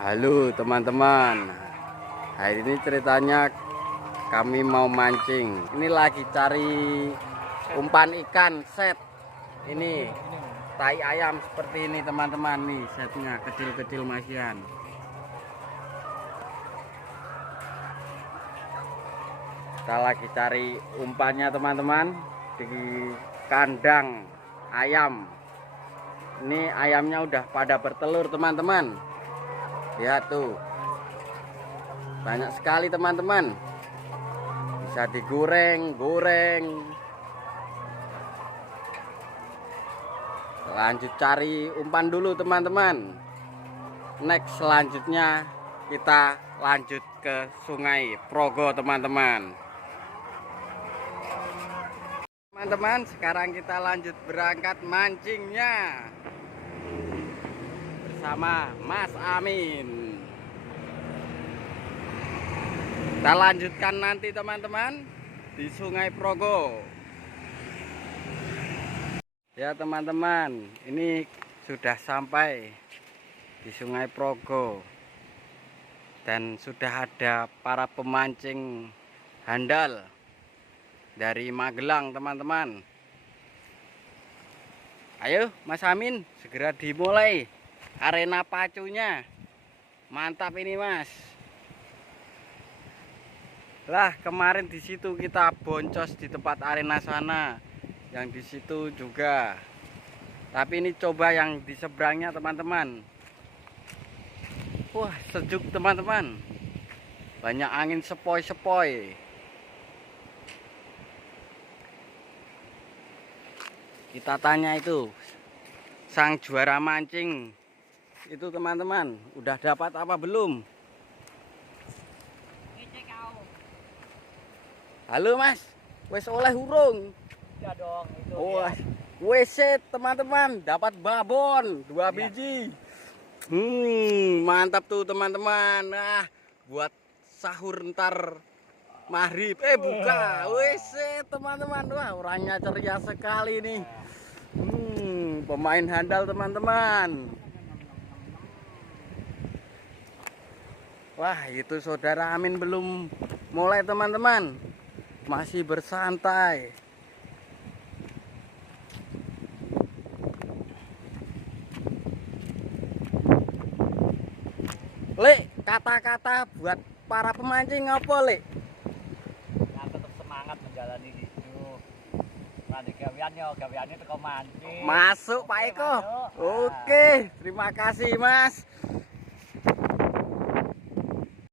Halo teman-teman, hari ini ceritanya kami mau mancing. Ini lagi cari umpan ikan set. Ini tai ayam seperti ini teman-teman, nih setnya kecil-kecil masian. Kita lagi cari umpannya teman-teman di kandang ayam. Ini ayamnya udah pada bertelur teman-teman. Lihat tuh, banyak sekali teman-teman, bisa digoreng. Lanjut cari umpan dulu teman-teman. Next selanjutnya kita lanjut ke Sungai Progo teman-teman. Teman-teman, sekarang kita lanjut berangkat mancingnya bersama Mas Amin. Kita lanjutkan nanti teman-teman di Sungai Progo. Ya teman-teman, ini sudah sampai di Sungai Progo dan sudah ada para pemancing handal dari Magelang teman-teman. Ayo Mas Amin, segera dimulai arena pacunya. Mantap ini Mas. Lah kemarin di situ kita boncos di tempat arena sana, yang di situ juga. Tapi ini coba yang di seberangnya teman-teman. Wah sejuk teman-teman, banyak angin sepoi-sepoi. Kita tanya itu sang juara mancing itu teman-teman, udah dapat apa belum? Halo Mas, wes oleh urung? Ya dong, itu Oh, WC teman-teman, dapat babon 2 biji. Mantap tuh teman-teman. Nah, buat sahur ntar maghrib. Buka WC teman-teman. Wah, orangnya ceria sekali nih. Pemain handal teman-teman. Wah, itu saudara Amin belum mulai teman-teman, masih bersantai. Lek, kata-kata buat para pemancing apa, Lek? Ya tetap semangat menjalani hidup. Nanti gaweannya teko mancing. Masuk Pak Eko. Masuk. Oke, terima kasih Mas.